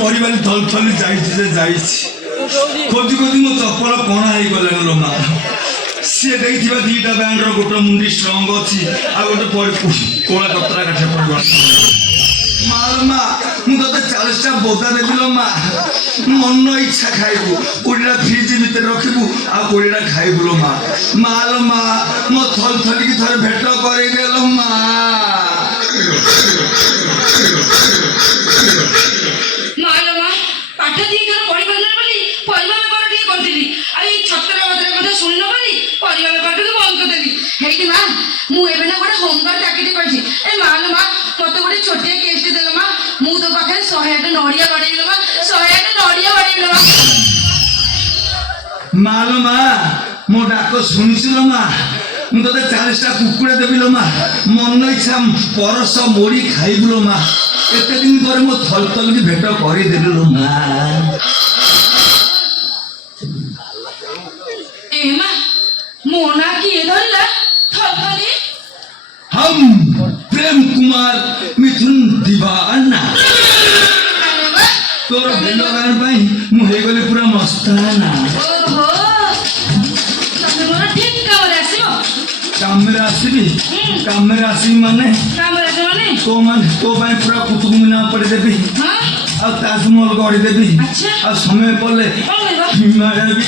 ପରିବାର ଥଲି ଯାଇଛି ଯେ ଯାଇଛି ଖୋଜି ଖୋଜି ମୋ ଚପଲ କଣା ହେଇଗଲାଣି ଲୋ ମା। ସିଏ ଦେଇଥିବା ଦିଟା ବ୍ୟାଣ୍ଡର ଗୋଟେ ମୁଣ୍ଡି ଷ୍ଟ୍ରଙ୍ଗ ଅଛି ଆଉ ଗୋଟେ କୋଳା କତରା କାଠିଆ ପଡ଼ିବ। ମା ମୁଁ ତତେ 40ଟା ବୋଦା ଦେବି ଲୋ ମା। ମନ ଇଚ୍ଛା ଖାଇବୁ, 20ଟା ଫ୍ରିଜ ଭିତରେ ରଖିବୁ ଆଉ 20ଟା ଖାଇବୁ ଲୋ ମା। ଲୋ ମା ମୋ ଥଲିକି ଥରେ ଭେଟ କରେଇଦେ ଲୋ ମା। ପାଠ ଟିକେ ପଢିପାରିଲ ବୋଲି ପରିବା ବେପାର ଟିକେ କରିଦେଲି ଆଉ ଏଇ ଛତରା ବତରା କଥା ଶୁଣିଲ ବୋଲି ପରିବା ବେପାରଟାକୁ ବନ୍ଦ କରିଦେଲି। ହେଇଟି ମା ମୁଁ ଏବେ ନା ଗୋଟେ ହୋମଗାର୍ଡ ଚାକିରି କରିଛି। ଏ ମା ମତେ ଗୋଟେ ଛୋଟିଆ କେସଟେ ଦେଲ ମା। ମୁଁ ତୋ ପାଖରେ 100ଟା ନଡିଆ ବାଡେଇବି ମା। 100ଟା ନଡିଆ ବାଡେଇବି ମା। ଲୋ ମା ମୋ ଡାକ ଶୁଣିଛୁ ଲୋ ମା। ମୁଁ ତତେ 40ଟା କୁକୁଡ଼ା ଦେବି ଲୋ ମା। ମନ ଇଚ୍ଛା ପରସ ମୋଡ଼ି ଖାଇବୁ ଲୋ ମା। ଏତେ ଦିନ ପରେ ମୋ ଥଲିକି ଭେଟ କରିଦେବି ଲୋ ମା। ଏ ମା ମୋ ନା କିଏ ଧରିଲା? ଥଲି हम प्रेम कुमार मिथुन दीवाना। तोर भेलगान पाई मु हेगले पूरा मस्ताना। ओहो तमे मोर ठीक कामरे आसीबो। कामरे आसीबी माने तो पाई पूरा कुतुब मीनार पड़ी देबी। हां आ ताजमहल गढ़ी देबी। अच्छा आ समय पड़ले हिमालय भी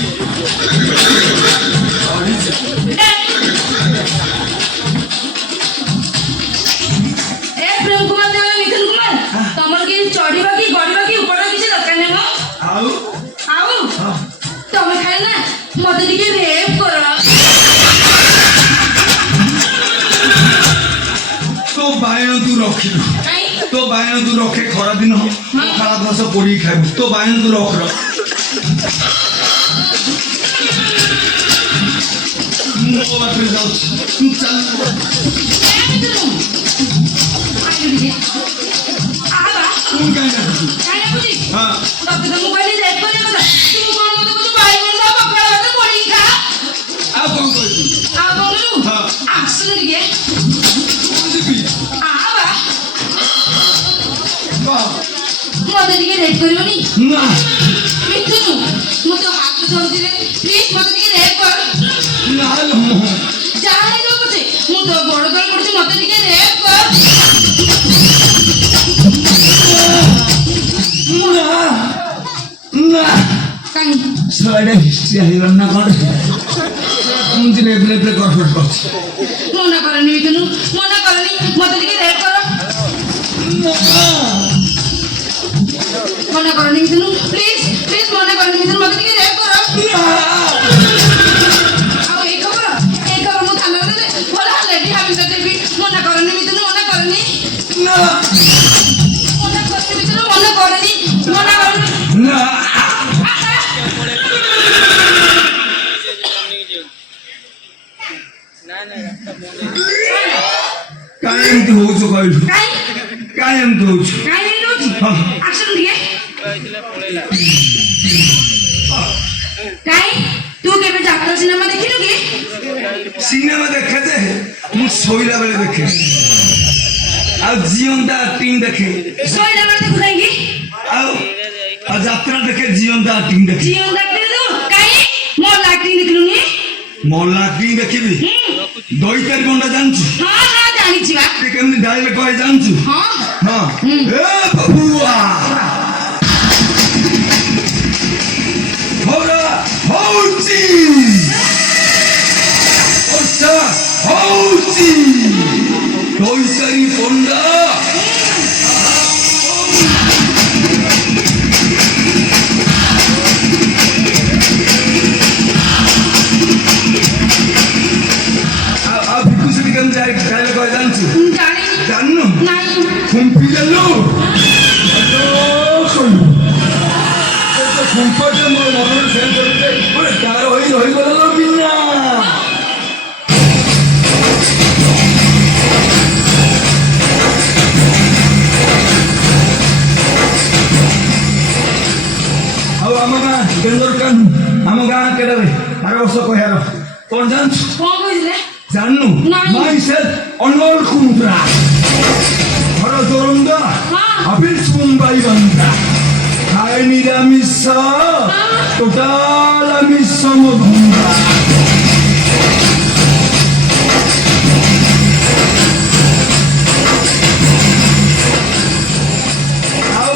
चढ़ा कि गढ़ा कि ऊपर किसी दरकार नहीं मो आउ तमे खाई ना मत रेप कर तो बायन तू रखिलु तो बायन तू रखे खरा दिन खाला घास पोड़ी खाइबु तो बायन तू रख मो बाटे जाऊ तू चल तू काय ना बुझी हां तब तो मु कहली रेप करे কথা तू कोन मते कुछ बाई मन दा पकड़ा के पड़ी खा आ कोन कहली आ बोलू हां आसन दिए आ बा मते दिए रेप करबनी ना मिथुन मु तो हाथ जोड़ी रे प्लीज मते दिए रेप कर ना लो जाने दो मुझे मु तो बड़ कर पड़ी मते दिए रेप कर ना काई सडे हिस्ट्री आइबन ना कोन मुझे रेप कर मना करनी मिथुन मना करनी मते दिए रेप कर मना करनी मिथुन प्लीज मना करनी मिथुन मते दिए रेप कर अब एक खबर मु थाना दे बोला लेडी हाबी से देबी मना करनी मिथुन मना करनी ना मना करनी मिथुन मना करनी ना कायम तू होचो कहलु कायम तू होचो काई नहीं होची एक्शन दिए काई तू केबे जात्रा सिनेमा देखिलु की सिनेमा देखे दे मु सोइला बेले देखे आ जीवनदा एक्टिंग देखे सोइला बेले देखु जाएंगी आ यात्रा देखे जीवनदा एक्टिंग देखे जीवन देखते तो काई मोर एक्टिंग देखलु नी मोर एक्टिंग देखिबी दई तार गंडा जानछु हां हां जानी छी बा ते केमनी डायलॉग कहे जानछु हां हां ए बबुआ होरा होची ओसा होची दई तारी गंडा आम गाँ के आर वर्ष कह कौन जान जानू माई सेल्फ अनमोल कुंद्रा घर जोरंदा अभिष मुंबई बंदा ଖାଏ ନିରାମିଷ ଟୋଟାଲ ଆମିଷ ମୋ ଆଉ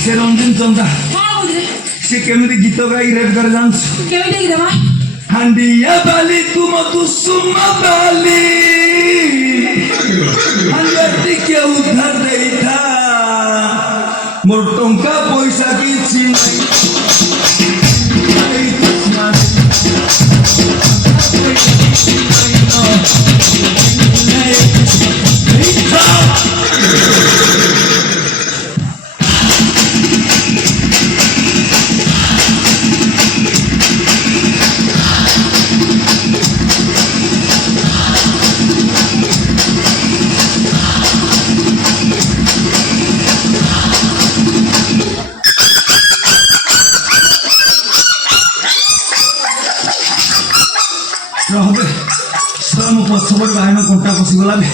ସେ ରଞ୍ଜିନ ଚନ୍ଦା କଣ କହୁଥିଲେ ସେ କେମିତି ଗୀତ ଗାଇ ରେପ କରି ଜାଣିଛୁ କେମିତି କି ଦେବା ହାଣ୍ଡିଆ ବାଲି ତୁମ ଦୁସୁମ ବାଲି ହାଣ୍ଡିଆ ଟିକେ ଉଦ୍ଧାର ଦେଇଥା ମୋର ଟଙ୍କା ପଇସା କିଛି ରହବେ ସାର୍ ମୋ ପଛପଟେ ବାହାନ କଣ୍ଟା ପଶିଗଲା ବେ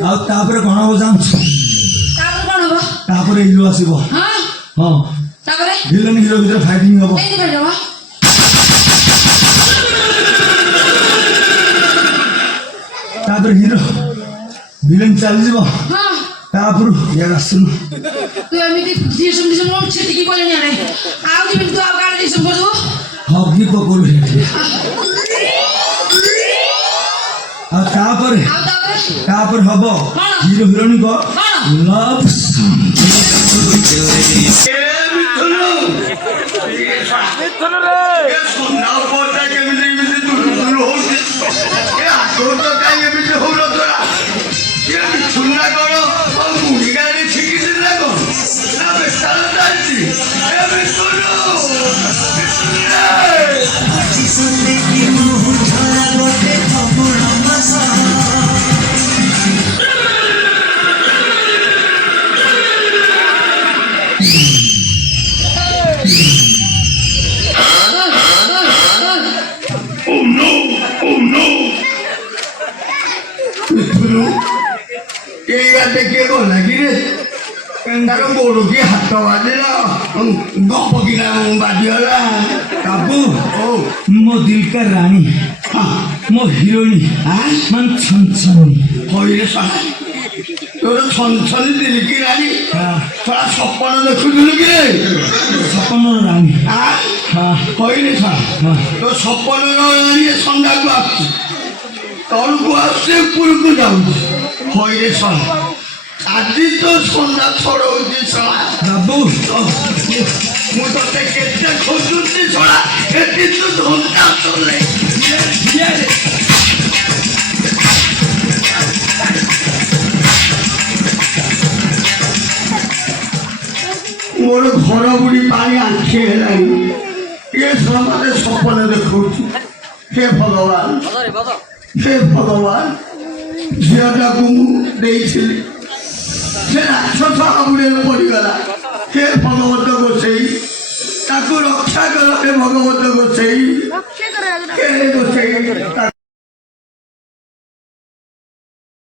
ଆଉ ତାପରେ କଣ ହବ ଜାଣିଛୁ ତାପରେ ହିରୋ ଆସିବ ହଁ ଭିଲେନ ହିରୋ ଭିତରେ ଫାଇଟିଂ ହବ ତାପରେ ହିରୋ ଭିଲେନ ଚାଲିଯିବ ତାପରେ ଇଆଡେ ଆସୁନୁ ହକି ପକଉଲୁ ସେଠି ଆଉ ତାପରେ ହବ ହିରୋ ହିରୋଇନଙ୍କ ଲଭ देखिए लगी रे गोड़ की हाथ बाजिला गप किना बाजिगला बाबू मो दिल का रानी मो हिरोइन मन छनछनी होइरे साला तोर छनछनी दिल की रानी थोड़ा सपन देखुलु कि रे सपन रानी होइरे साला तो सपन रानी संध्या को आछि तल को आछे पुर को जाऊ होइरे साला আজি তো সন্ধ্যা ছড় হচ্ছে ছড়া বাবু মু তোতে কেতে খোঁজুছি ছড়া এটি তো ধন্তা চলে মোর ঘর বুড়ি পানি আঁখি হেলানি এ সমাজে সপনে দেখুছি হে ভগবান ঝিଅଟାକୁ ମୁଁ ଦେଇଥିଲି ସେ ରାକ୍ଷସ ଆବୁଡ଼େରେ ପଡ଼ିଗଲା ହେ ଭଗବତ ଗୋସେଇ ତାକୁ ରକ୍ଷା କର ହେ ଭଗବତ ଗୋସେଇ ହେ ଗୋସେଇ